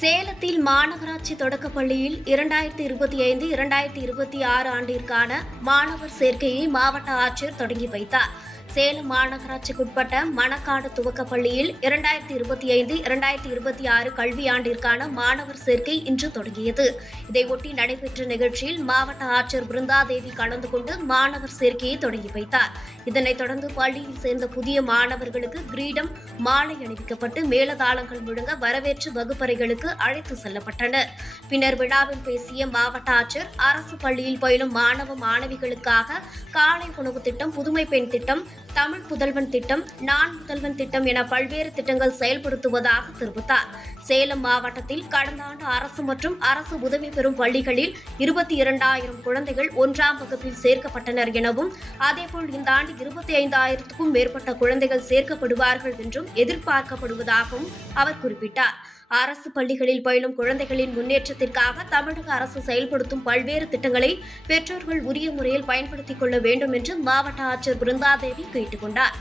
சேலத்தில் மாநகராட்சி தொடக்கப்பள்ளியில் 2025-2026 ஆண்டிற்கான மாணவர் சேர்க்கையை மாவட்ட ஆட்சியர் தொடங்கி வைத்தார். சேலம் மாநகராட்சிக்குட்பட்ட மணக்காடு துவக்கப்பள்ளியில் 2025-2026 கல்வியாண்டிற்கான மாணவர் சேர்க்கை இன்று தொடங்கியது. இதையொட்டி நடைபெற்ற நிகழ்ச்சியில் மாவட்ட ஆட்சியர் பிருந்தாதேவி கலந்து கொண்டு மாணவர் சேர்க்கையை தொடங்கி வைத்தார். இதனைத் தொடர்ந்து பள்ளியில் சேர்ந்த புதிய மாணவர்களுக்கு கிரீடம், மாலை அணிவிக்கப்பட்டு மேளதாளங்கள் முழங்க வரவேற்று வகுப்பறைகளுக்கு அழைத்து செல்லப்பட்டனர். பின்னர் விழாவில் பேசிய மாவட்ட ஆட்சியர், அரசு பள்ளியில் பயிலும் மாணவ மாணவிகளுக்காக காலை உணவு திட்டம், புதுமை பெண் திட்டம், தமிழ் புதல்வன் திட்டம், நான் முதல்வன் திட்டம் என பல்வேறு திட்டங்கள் செயல்படுத்துவதாக தெரிவித்தார். சேலம் மாவட்டத்தில் கடந்த ஆண்டு அரசு மற்றும் அரசு உதவி பெறும் பள்ளிகளில் 22,000 குழந்தைகள் 1ஆம் வகுப்பில் சேர்க்கப்பட்டனர் எனவும், அதேபோல் இந்த ஆண்டு 25,000க்கும் மேற்பட்ட குழந்தைகள் சேர்க்கப்படுவார்கள் என்றும் எதிர்பார்க்கப்படுவதாகவும் அவர் குறிப்பிட்டார். அரசு பள்ளிகளில் பயிலும் குழந்தைகளின் முன்னேற்றத்திற்காக தமிழக அரசு செயல்படுத்தும் பல்வேறு திட்டங்களை பெற்றோர்கள் உரிய முறையில் பயன்படுத்திக் கொள்ள வேண்டும் என்று மாவட்ட ஆட்சியர் பிருந்தாதேவி கேட்டுக் கொண்டார்.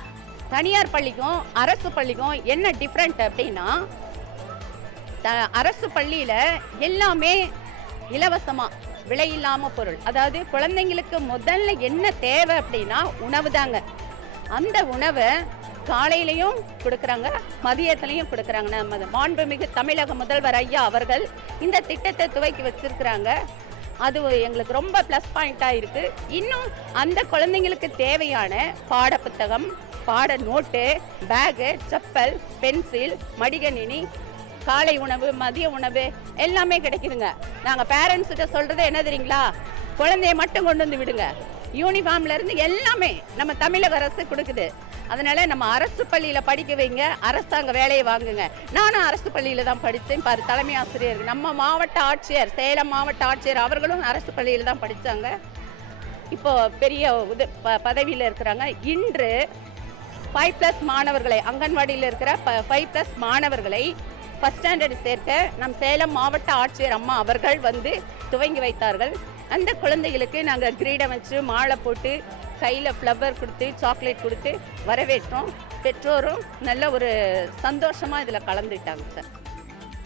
தனியார் பள்ளிக்கும் அரசு பள்ளிக்கும் என்ன டிஃப்ரெண்ட் அப்படின்னா, அரசு பள்ளியில எல்லாமே இலவசமா, விலையில்லாம பொருள். அதாவது குழந்தைங்களுக்கு முதல்ல என்ன தேவை அப்படின்னா உணவு தாங்க. அந்த உணவை காலையிலையும் கொடுக்குறாங்க, மதியத்திலையும் கொடுக்குறாங்க. நம்ம மாண்புமிகு தமிழக முதல்வர் ஐயா அவர்கள் இந்த திட்டத்தை துவக்கி வச்சிருக்கிறாங்க. அது எங்களுக்கு ரொம்ப ப்ளஸ் பாயிண்டாக இருக்குது. இன்னும் அந்த குழந்தைங்களுக்கு தேவையான பாட புத்தகம், பாட நோட்டு, பேகு, செப்பல், பென்சில், மடிகணினி, காலை உணவு, மதிய உணவு எல்லாமே கிடைக்குதுங்க. நாங்கள் பேரண்ட்ஸ்கிட்ட சொல்கிறது என்ன தெரியுங்களா, குழந்தைய மட்டும் கொண்டு வந்து விடுங்க. யூனிஃபார்ம்லேருந்து எல்லாமே நம்ம தமிழக அரசு கொடுக்குது. அதனால நம்ம அரசு பள்ளியில் படிக்க வைங்க, அரசாங்க வேலையை வாங்குங்க. நானும் அரசு பள்ளியில் தான் படித்தேன். தலைமை ஆசிரியர் நம்ம மாவட்ட ஆட்சியர், சேலம் மாவட்ட ஆட்சியர் அவர்களும் அரசு பள்ளியில் தான் படித்தாங்க. இப்போ பெரிய பதவியில் இருக்கிறாங்க. இன்று 5+ மாணவர்களை, அங்கன்வாடியில் இருக்கிற 5+ மாணவர்களை ஃபஸ்ட் ஸ்டாண்டர்ட் சேர்க்க நம் சேலம் மாவட்ட ஆட்சியர் அம்மா அவர்கள் வந்து துவங்கி வைத்தார்கள். அந்த குழந்தைகளுக்கு நாங்கள் கிரீடம் வச்சு, மாலை போட்டு, கையில் ஃப்ளவர் கொடுத்து, சாக்லேட் கொடுத்து வரவேற்றோம். பெற்றோரும் நல்ல ஒரு சந்தோஷமாக இதில் கலந்துட்டாங்க சார்.